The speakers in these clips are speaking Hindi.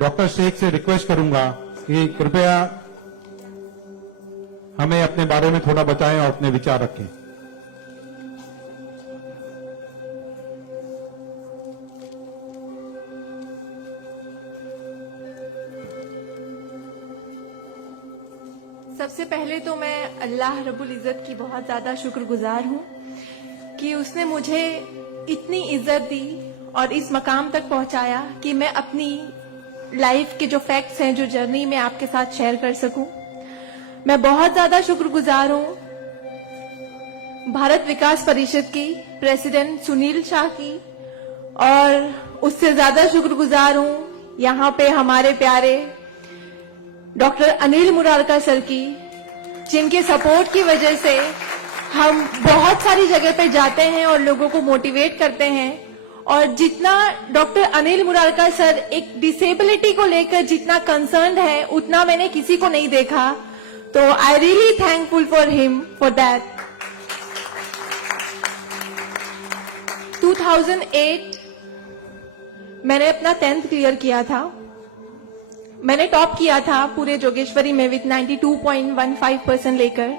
डॉक्टर शेख से रिक्वेस्ट करूंगा कि कृपया हमें अपने बारे में थोड़ा बताएं और अपने विचार रखें। सबसे पहले तो मैं अल्लाह रब्बुल इज़्ज़त की बहुत ज्यादा शुक्रगुजार हूँ कि उसने मुझे इतनी इज्जत दी और इस मकाम तक पहुंचाया कि मैं अपनी लाइफ के जो फैक्ट्स हैं, जो जर्नी में आपके साथ शेयर कर सकूं। मैं बहुत ज्यादा शुक्रगुजार हूँ भारत विकास परिषद की प्रेसिडेंट सुनील शाह की, और उससे ज्यादा शुक्रगुजार हूँ यहाँ पे हमारे प्यारे डॉक्टर अनिल मुरारका सर की, जिनके सपोर्ट की वजह से हम बहुत सारी जगह पे जाते हैं और लोगों को मोटिवेट करते हैं। और जितना डॉक्टर अनिल मुरारका सर एक डिसेबिलिटी को लेकर जितना कंसर्न है, उतना मैंने किसी को नहीं देखा। तो I really thankful for him for that. 2008 मैंने अपना 10th क्लियर किया था। मैंने टॉप किया था पूरे जोगेश्वरी में विद 92.15% लेकर,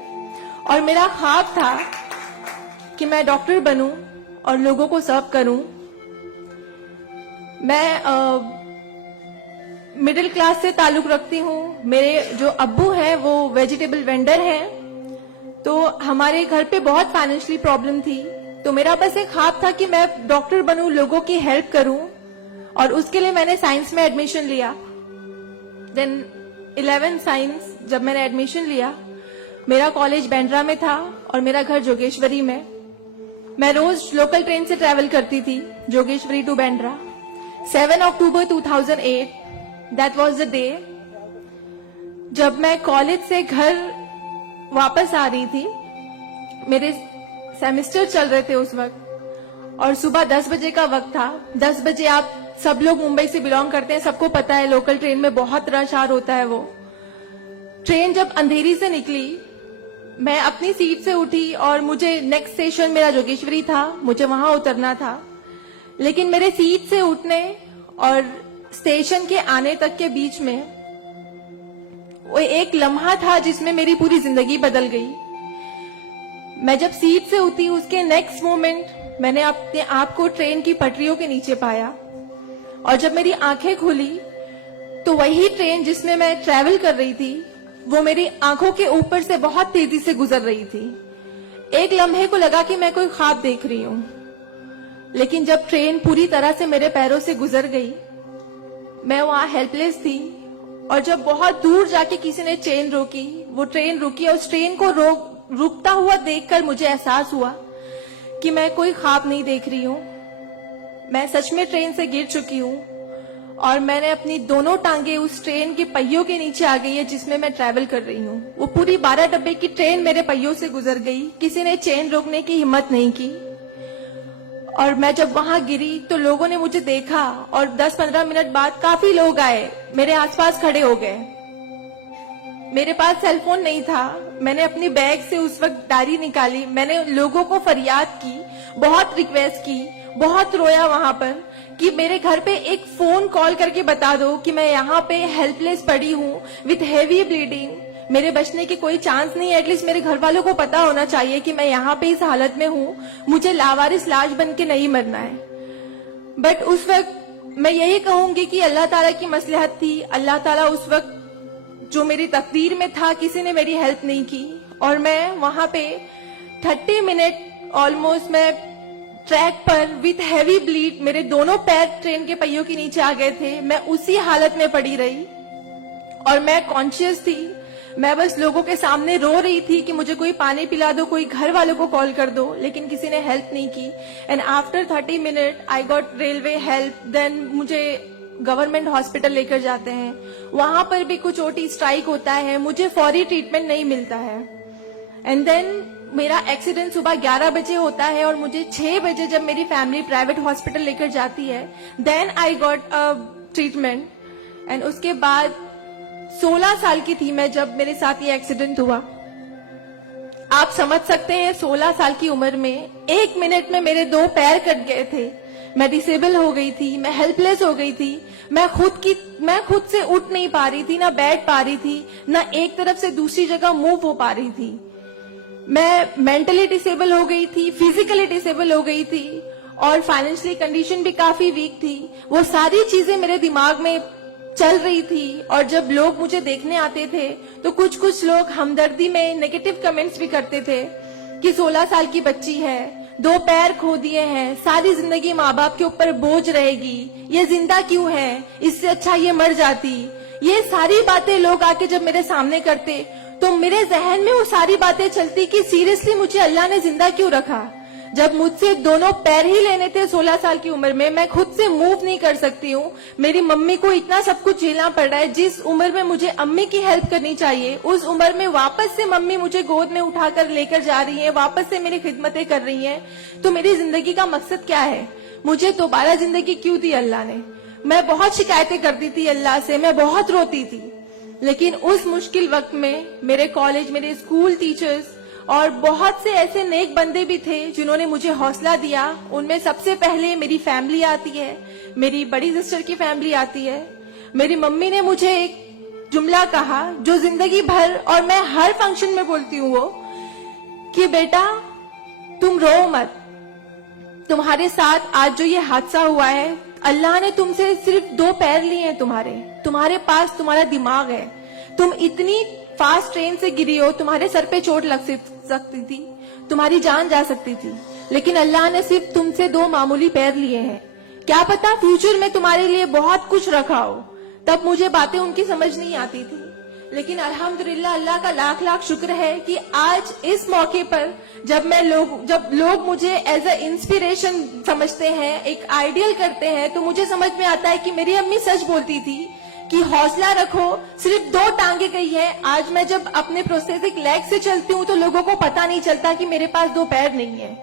और मेरा ख्वाब था कि मैं डॉक्टर बनूं और लोगों को सर्व करूं। मैं मिडिल क्लास से ताल्लुक रखती हूं। मेरे जो अब्बू हैं वो वेजिटेबल वेंडर हैं, तो हमारे घर पे बहुत फाइनेंशियली प्रॉब्लम थी। तो मेरा बस एक ख्वाब था कि मैं डॉक्टर बनूं, लोगों की हेल्प करूं, और उसके लिए मैंने साइंस में एडमिशन लिया। देन 11 साइंस जब मैंने एडमिशन लिया, मेरा कॉलेज बैंड्रा में था और मेरा घर जोगेश्वरी में। मैं रोज लोकल ट्रेन से ट्रैवल करती थी Jogeshwari to Bandra. 7 October 2008 that was the day जब मैं कॉलेज से घर वापस आ रही थी। मेरे सेमेस्टर चल रहे थे उस वक्त, और सुबह 10 बजे का वक्त था। 10 बजे आप सब लोग मुंबई से बिलोंग करते हैं, सबको पता है लोकल ट्रेन में बहुत रश आर होता है। वो ट्रेन जब अंधेरी से निकली, मैं अपनी सीट से उठी और मुझे नेक्स्ट स्टेशन मेरा जोगेश्वरी था, मुझे वहां उतरना था। लेकिन मेरे सीट से उठने और स्टेशन के आने तक के बीच में वो एक लम्हा था जिसमें मेरी पूरी जिंदगी बदल गई। मैं जब सीट से उठी, उसके नेक्स्ट मोमेंट मैंने अपने आप को ट्रेन की पटरियों के नीचे पाया, और जब मेरी आंखें खुली तो वही ट्रेन जिसमें मैं ट्रैवल कर रही थी वो मेरी आंखों के ऊपर से बहुत तेजी से गुजर रही थी। एक लम्हे को लगा कि मैं कोई ख्वाब देख रही हूं, लेकिन जब ट्रेन पूरी तरह से मेरे पैरों से गुजर गई, मैं वहां हेल्पलेस थी। और जब बहुत दूर जाके किसी ने चेन रोकी, वो ट्रेन रुकी, और उस ट्रेन को रुकता हुआ देखकर मुझे एहसास हुआ कि मैं कोई ख्वाब नहीं देख रही हूं, मैं सच में ट्रेन से गिर चुकी हूं, और मैंने अपनी दोनों टांगे उस ट्रेन के पहियों के नीचे आ गई है जिसमें मैं ट्रैवल कर रही हूं। वो पूरी 12 डब्बे की ट्रेन मेरे पहियों से गुजर गई, किसी ने चेन रोकने की हिम्मत नहीं की। और मैं जब वहां गिरी तो लोगों ने मुझे देखा, और 10-15 मिनट बाद काफी लोग आए, मेरे आसपास खड़े हो गए। मेरे पास सेलफोन नहीं था। मैंने अपनी बैग से उस वक्त डायरी निकाली, मैंने लोगों को फरियाद की, बहुत रिक्वेस्ट की, बहुत रोया वहां पर कि मेरे घर पे एक फोन कॉल करके बता दो कि मैं यहाँ पे हेल्पलेस पड़ी हूँ विथ हेवी ब्लीडिंग, मेरे बचने की कोई चांस नहीं है। एटलीस्ट मेरे घर वालों को पता होना चाहिए कि मैं यहाँ पे इस हालत में हूँ, मुझे लावारिस लाश बन के नहीं मरना है। बट उस वक्त मैं यही कहूंगी कि अल्लाह ताला की मसलहत थी। अल्लाह ताला उस वक्त जो मेरी तकदीर में था, किसी ने मेरी हेल्प नहीं की, और मैं वहां पे 30 मिनट ऑलमोस्ट मैं ट्रैक पर विथ हैवी ब्लीड, मेरे दोनों पैर ट्रेन के पहियों के नीचे आ गए थे। मैं उसी हालत में पड़ी रही और मैं कॉन्शियस थी। मैं बस लोगों के सामने रो रही थी कि मुझे कोई पानी पिला दो, कोई घर वालों को कॉल कर दो, लेकिन किसी ने हेल्प नहीं की। And after 30 minute I got railway help. Then मुझे गवर्नमेंट हॉस्पिटल लेकर जाते हैं, वहां पर भी कुछ ओटी स्ट्राइक होता है, मुझे फौरी ट्रीटमेंट नहीं मिलता है। एंड देन मेरा एक्सीडेंट सुबह 11 बजे होता है, और मुझे 6 बजे जब मेरी फैमिली प्राइवेट हॉस्पिटल लेकर जाती है, then I got treatment. And उसके बाद 16 साल की थी मैं जब मेरे साथ ये एक्सीडेंट हुआ। आप समझ सकते हैं 16 साल की उम्र में 1 मिनट में मेरे 2 पैर कट गए थे, मैं डिसेबल हो गई थी, मैं हेल्पलेस हो गई थी, मैं खुद से उठ नहीं पा रही थी, ना बैठ पा रही थी, ना एक तरफ से दूसरी जगह मूव हो पा रही थी। मैं मेंटली डिसेबल हो गई थी, फिजिकली डिसेबल हो गई थी और फाइनेंशियली कंडीशन भी काफी वीक थी। वो सारी चीजें मेरे दिमाग में चल रही थी और जब लोग मुझे देखने आते थे तो कुछ लोग हमदर्दी में नेगेटिव कमेंट्स भी करते थे कि 16 साल की बच्ची है, 2 पैर खो दिए हैं, सारी जिंदगी माँ बाप के ऊपर बोझ रहेगी, ये जिंदा क्यों है, इससे अच्छा ये मर जाती। ये सारी बातें लोग आके जब मेरे सामने करते तो मेरे जहन में वो सारी बातें चलती कि सीरियसली मुझे अल्लाह ने जिंदा क्यों रखा। जब मुझसे दोनों पैर ही लेने थे 16 साल की उम्र में, मैं खुद से मूव नहीं कर सकती हूँ, मेरी मम्मी को इतना सब कुछ झेलना पड़ रहा है। जिस उम्र में मुझे अम्मी की हेल्प करनी चाहिए उस उम्र में वापस से मम्मी मुझे गोद में उठाकर लेकर जा रही है, वापस से मेरी खिदमतें कर रही है। तो मेरी जिंदगी का मकसद क्या है? मुझे दोबारा जिंदगी क्यों दी अल्लाह ने? मैं बहुत शिकायतें करती थी अल्लाह से, मैं बहुत रोती थी, लेकिन उस मुश्किल वक्त में मेरे कॉलेज, मेरे स्कूल टीचर्स और बहुत से ऐसे नेक बंदे भी थे जिन्होंने मुझे हौसला दिया। उनमें सबसे पहले मेरी फैमिली आती है, मेरी बड़ी सिस्टर की फैमिली आती है। मेरी मम्मी ने मुझे एक जुमला कहा जो जिंदगी भर और मैं हर फंक्शन में बोलती हूँ, वो कि बेटा तुम रो मत, तुम्हारे साथ आज जो ये हादसा हुआ है, अल्लाह ने तुमसे सिर्फ 2 पैर लिए हैं, तुम्हारे पास तुम्हारा दिमाग है, तुम इतनी फास्ट ट्रेन से गिरी हो, तुम्हारे सर पे चोट लग सकती थी, तुम्हारी जान जा सकती थी, लेकिन अल्लाह ने सिर्फ तुमसे 2 मामूली पैर लिए हैं। क्या पता फ्यूचर में तुम्हारे लिए बहुत कुछ रखा हो। तब मुझे बातें उनकी समझ नहीं आती थी, लेकिन अल्हम्दुलिल्लाह अल्लाह का लाख लाख शुक्र है कि आज इस मौके पर जब लोग मुझे एज अ इंस्पिरेशन समझते हैं, एक आइडियल करते हैं, तो मुझे समझ में आता है कि मेरी अम्मी सच बोलती थी कि हौसला रखो, सिर्फ 2 टांगे गई है। आज मैं जब अपने प्रोस्थेटिक लेग से चलती हूँ तो लोगों को पता नहीं चलता कि मेरे पास 2 पैर नहीं है,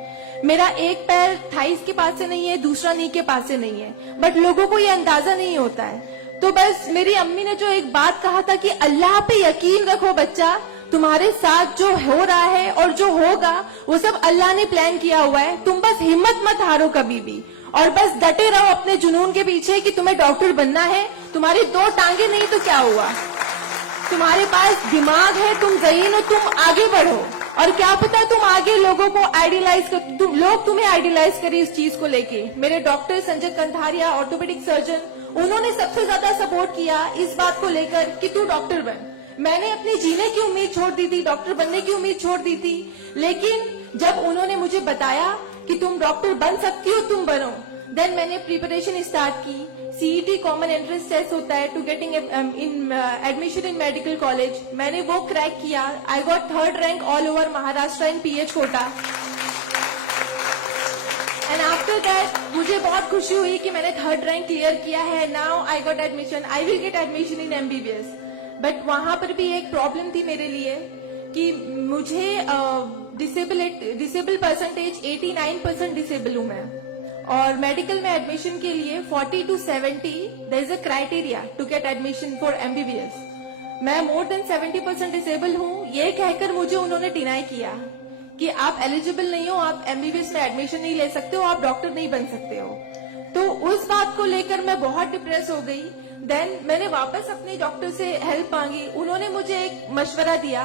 मेरा एक पैर थाइस के पास से नहीं है, दूसरा नी के पास से नहीं है, बट लोगों को ये अंदाजा नहीं होता है। तो बस मेरी अम्मी ने जो एक बात कहा था कि अल्लाह पे यकीन रखो बच्चा, तुम्हारे साथ जो हो रहा है और जो होगा वो सब अल्लाह ने प्लान किया हुआ है, तुम बस हिम्मत मत हारो कभी भी और बस डटे रहो अपने जुनून के पीछे कि तुम्हें डॉक्टर बनना है। तुम्हारी 2 टांगे नहीं तो क्या हुआ, तुम्हारे पास दिमाग है, तुम ज़हीन हो, तुम आगे बढ़ो। और क्या पता तुम आगे लोगों को आइडियलाइज कर, लोग तुम्हें आइडियलाइज करें इस चीज को लेके। मेरे doctor Sanjay Kantharia, orthopaedic surgeon, उन्होंने सबसे ज्यादा सपोर्ट किया इस बात को लेकर कि तू डॉक्टर बन। मैंने अपनी जीने की उम्मीद छोड़ दी थी, डॉक्टर बनने की उम्मीद छोड़ दी थी, लेकिन जब उन्होंने मुझे बताया कि तुम डॉक्टर बन सकती हो, तुम बनो, देन मैंने प्रिपरेशन स्टार्ट की। सीईटी कॉमन एंट्रेंस टेस्ट होता है to getting in admission in medical college, मैंने वो क्रैक किया। I got 3rd rank all over Maharashtra in PH quota. And after that मुझे बहुत खुशी हुई कि मैंने 3rd रैंक क्लियर किया है। Now I got admission, I will get admission in MBBS. But वहां पर भी एक प्रॉब्लम थी मेरे लिए कि मुझे डिसेबल परसेंटेज 89% डिसेबल हूं मैं, और मेडिकल में एडमिशन के लिए 40 to 70 there is a criteria to get admission for MBBS. मैं मोर देन 70% डिसेबल हूं, ये कहकर मुझे उन्होंने डिनाई किया कि आप एलिजिबल नहीं हो, आप एमबीबीएस में एडमिशन नहीं ले सकते हो, आप डॉक्टर नहीं बन सकते हो। तो उस बात को लेकर मैं बहुत डिप्रेस हो गई। देन मैंने वापस अपने डॉक्टर से हेल्प मांगी, उन्होंने मुझे एक मशवरा दिया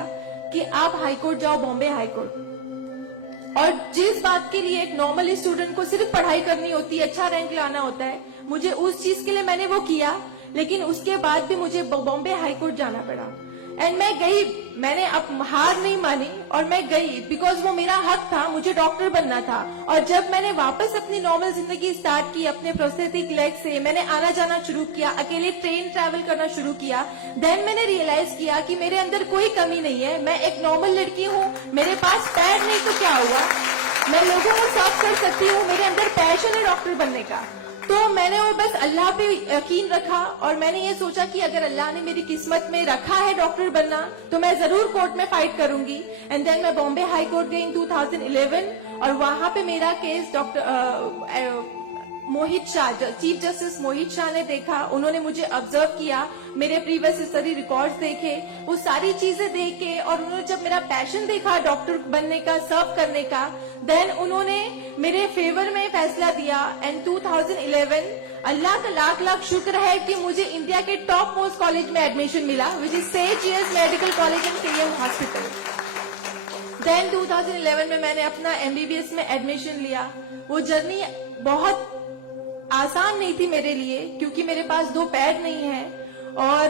कि आप हाईकोर्ट जाओ, बॉम्बे हाईकोर्ट। और जिस बात के लिए एक नॉर्मल स्टूडेंट को सिर्फ पढ़ाई करनी होती है, अच्छा रैंक लाना होता है, मुझे उस चीज के लिए मैंने वो किया, लेकिन उसके बाद भी मुझे बॉम्बे हाईकोर्ट जाना पड़ा। एंड मैं गई, मैंने अब हार नहीं मानी और मैं गई, बिकॉज वो मेरा हक था, मुझे डॉक्टर बनना था। और जब मैंने वापस अपनी नॉर्मल जिंदगी स्टार्ट की अपने प्रोस्थेटिक लेग से, मैंने आना जाना शुरू किया, अकेले ट्रेन ट्रैवल करना शुरू किया, देन मैंने रियलाइज किया कि मेरे अंदर कोई कमी नहीं है, मैं एक नॉर्मल लड़की हूँ, मेरे पास पैर नहीं तो क्या हुआ, मैं लोगों को सर्व कर सकती हूँ, मेरे अंदर पैशन है डॉक्टर बनने का। तो मैंने वो बस अल्लाह पे यकीन रखा और मैंने ये सोचा कि अगर अल्लाह ने मेरी किस्मत में रखा है डॉक्टर बनना तो मैं जरूर कोर्ट में फाइट करूंगी। एंड देन मैं बॉम्बे हाई कोर्ट गई इन 2011 और वहां पे मेरा केस मोहित शाह, चीफ जस्टिस मोहित शाह ने देखा, उन्होंने मुझे ऑब्जर्व किया, मेरे प्रीवियस स्टडी रिकॉर्ड्स देखे, वो सारी चीजें देख के, और उन्होंने जब मेरा पैशन देखा डॉक्टर बनने का, सर्व करने का, देन उन्होंने मेरे फेवर में फैसला दिया। एंड 2011 अल्लाह का लाख लाख शुक्र है कि मुझे इंडिया के टॉप मोस्ट कॉलेज में एडमिशन मिला, which is Saint GS medical college and KM hospital. Then 2011 में मैंने अपना एमबीबीएस में एडमिशन लिया। वो जर्नी बहुत आसान नहीं थी मेरे लिए, क्योंकि मेरे पास 2 पैड नहीं है, और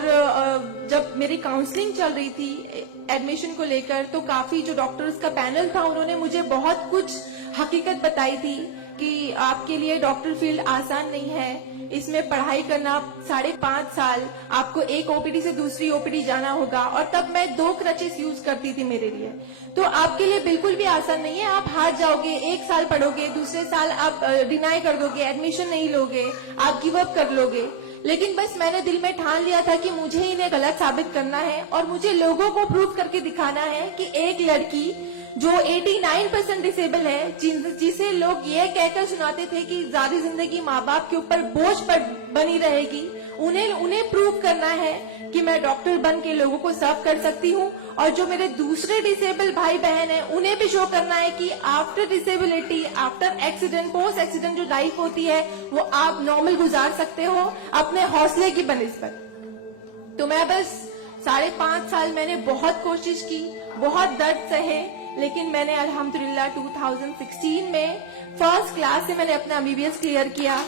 जब मेरी काउंसलिंग चल रही थी एडमिशन को लेकर, तो काफी जो डॉक्टर्स का पैनल था उन्होंने मुझे बहुत कुछ हकीकत बताई थी कि आपके लिए डॉक्टर फील्ड आसान नहीं है, इसमें पढ़ाई करना 5.5 साल, आपको एक ओपीडी से दूसरी ओपीडी जाना होगा, और तब मैं 2 क्रचेस यूज करती थी मेरे लिए। तो आपके लिए बिल्कुल भी आसान नहीं है, आप हार जाओगे, 1 साल पढ़ोगे, दूसरे साल आप डिनाई कर दोगे, एडमिशन नहीं लोगे, आप गिव अप कर लोगे। लेकिन बस मैंने दिल में ठान लिया था कि मुझे इन्हें गलत साबित करना है, और मुझे लोगों को प्रूव करके दिखाना है कि एक लड़की जो 89% डिसेबल है, जिसे लोग ये कहकर सुनाते थे कि सारी जिंदगी माँ बाप के ऊपर बोझ पर बनी रहेगी, उन्हें प्रूव करना है कि मैं डॉक्टर बन के लोगों को सर्व कर सकती हूँ। और जो मेरे दूसरे डिसेबल भाई बहन हैं, उन्हें भी शो करना है कि after disability, after accident, post accident जो लाइफ होती है वो आप नॉर्मल गुजार सकते हो अपने हौसले की बनिस्बत। तो मैं बस 5.5 साल मैंने बहुत कोशिश की, बहुत दर्द सहे, लेकिन मैंने अल्हम्दुलिल्लाह 2016 में फर्स्ट क्लास से मैंने अपना एमबीबीएस क्लियर किया।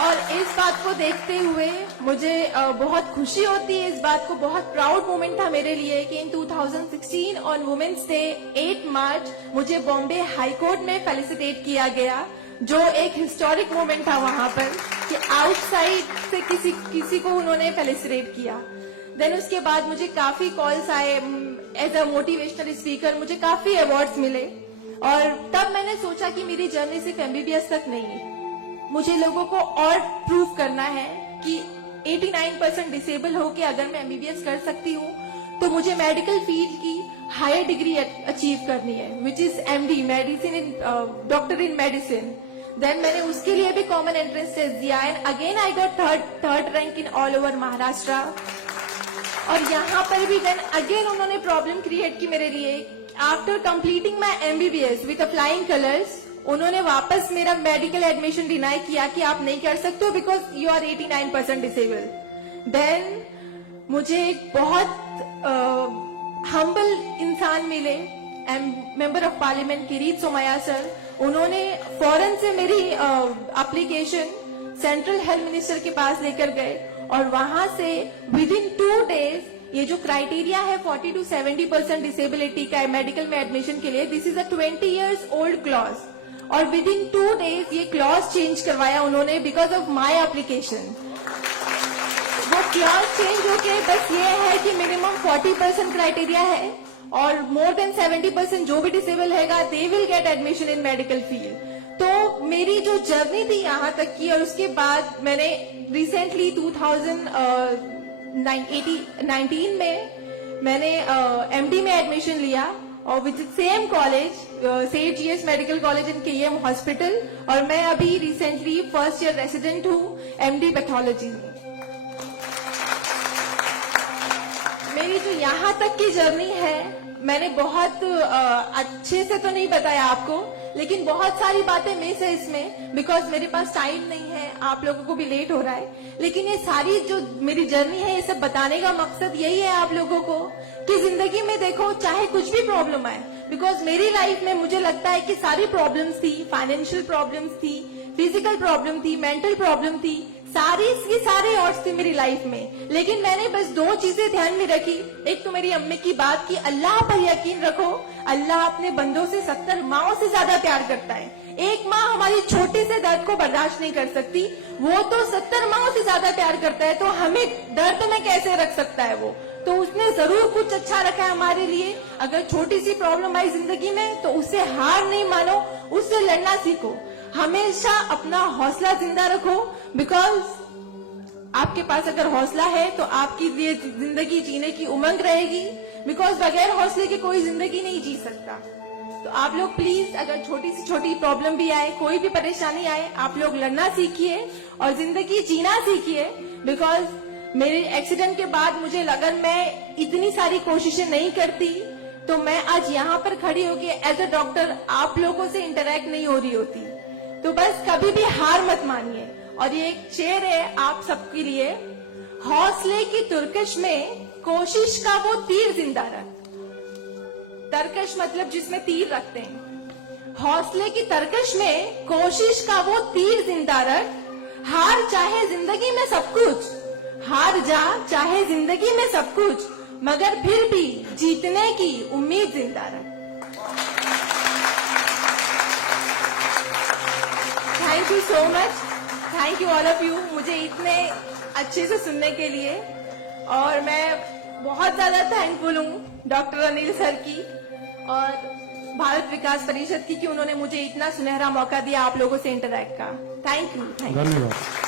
और इस बात को देखते हुए मुझे बहुत खुशी होती है, इस बात को बहुत प्राउड मोमेंट था मेरे लिए कि इन 2016 ऑन वुमेन्स डे 8 मार्च मुझे बॉम्बे हाई कोर्ट में फेलिसिटेट किया गया, जो एक हिस्टोरिक मोमेंट था वहां पर कि आउटसाइड से किसी को उन्होंने फेलिसिटेट किया। देन उसके बाद मुझे काफी कॉल्स आए एज अ मोटिवेशनल स्पीकर, मुझे काफी अवार्ड्स मिले, और तब मैंने सोचा कि मेरी जर्नी सिर्फ एमबीबीएस तक नहीं है, मुझे लोगों को और प्रूव करना है कि 89% डिसेबल होके अगर मैं एमबीबीएस कर सकती हूँ, तो मुझे मेडिकल फील्ड की हायर डिग्री अचीव करनी है, which is MD, medicine in doctor in medicine. Then मैंने उसके लिए भी कॉमन एंट्रेंस टेस्ट दिया, and again I got third rank in all over Maharashtra. और यहाँ पर भी देन अगेन उन्होंने प्रॉब्लम क्रिएट की मेरे लिए। After completing my MBBS with flying colours, उन्होंने वापस मेरा मेडिकल एडमिशन डिनाई किया कि आप नहीं कर सकते हो बिकॉज यू आर 89% डिसेबल। देन मुझे एक बहुत हम्बल इंसान मिले, member of parliament Kirit Somaiya sir, उन्होंने फौरन से मेरी एप्लीकेशन सेंट्रल हेल्थ मिनिस्टर के पास लेकर गए, और वहां से विद इन 2 डेज ये जो क्राइटेरिया है 40 to 70% डिसेबिलिटी का मेडिकल में एडमिशन के लिए, this is a 20 years old clause, और विद इन 2 डेज ये क्लॉज चेंज करवाया उन्होंने बिकॉज ऑफ माई एप्लीकेशन। वो क्लॉज चेंज होके बस ये है कि मिनिमम 40% क्राइटेरिया है, और मोर देन 70% जो भी डिसेबल हैगा they will get admission in medical field. तो मेरी जो जर्नी थी यहाँ तक की, और उसके बाद मैंने रिसेंटली 2019 में मैंने एमडी में एडमिशन लिया, और with same college Saint GS medical college and KM hospital, और मैं अभी रिसेंटली फर्स्ट ईयर रेसिडेंट हूँ एमडी पैथोलॉजी में। मेरी जो यहाँ तक की जर्नी है, मैंने बहुत अच्छे से तो नहीं बताया आपको, लेकिन बहुत सारी बातें मिस है इसमें बिकॉज मेरे पास टाइम नहीं है, आप लोगों को भी लेट हो रहा है। लेकिन ये सारी जो मेरी जर्नी है, ये सब बताने का मकसद यही है आप लोगों को कि जिंदगी में देखो चाहे कुछ भी प्रॉब्लम आए, बिकॉज मेरी लाइफ में मुझे लगता है कि सारी प्रॉब्लम्स थी, फाइनेंशियल प्रॉब्लम्स थी, फिजिकल प्रॉब्लम थी, मेंटल प्रॉब्लम थी, सारे ऑड्स थी मेरी लाइफ में, लेकिन मैंने बस 2 चीजें ध्यान में रखी। एक तो मेरी अम्मी की बात की अल्लाह पर यकीन रखो, अल्लाह अपने बंदों से 70 माओं से ज्यादा प्यार करता है। एक माँ हमारी छोटे से दर्द को बर्दाश्त नहीं कर सकती, वो तो 70 माओं से ज्यादा प्यार करता है, तो हमें दर्द में कैसे रख सकता है वो? तो उसने जरूर कुछ अच्छा रखा है हमारे लिए। अगर छोटी सी प्रॉब्लम आई जिंदगी में तो उससे हार नहीं मानो, उससे लड़ना सीखो, हमेशा अपना हौसला जिंदा रखो, बिकॉज आपके पास अगर हौसला है तो आपकी लिए जिंदगी जीने की उमंग रहेगी, बिकॉज बगैर हौसले के कोई जिंदगी नहीं जी सकता। तो आप लोग प्लीज, अगर छोटी से छोटी प्रॉब्लम भी आए, कोई भी परेशानी आए, आप लोग लड़ना सीखिए और जिंदगी जीना सीखिए। बिकॉज मेरे एक्सीडेंट के बाद मुझे लगा मैं इतनी सारी कोशिशें नहीं करती तो मैं आज यहाँ पर खड़ी होके एज अ डॉक्टर आप लोगों से इंटरेक्ट नहीं हो रही होती। तो बस कभी भी हार मत मानिए। और ये एक शेर है आप सबके लिए, हौसले की तुरकश में कोशिश का वो तीर जिंदा रख। तरकश मतलब जिसमें तीर रखते हैं। हौसले की तरकश में कोशिश का वो तीर जिंदा रख। हार चाहे जिंदगी में सब कुछ, हार जा चाहे जिंदगी में सब कुछ, मगर फिर भी जीतने की उम्मीद जिंदा रख। Thank you so much, thank you all of you मुझे इतने अच्छे से सुनने के लिए। और मैं बहुत ज्यादा थैंकफुल हूँ डॉक्टर अनिल सर की और भारत विकास परिषद की कि उन्होंने मुझे इतना सुनहरा मौका दिया आप लोगों से इंटरैक्ट का। Thank you. धन्यवाद।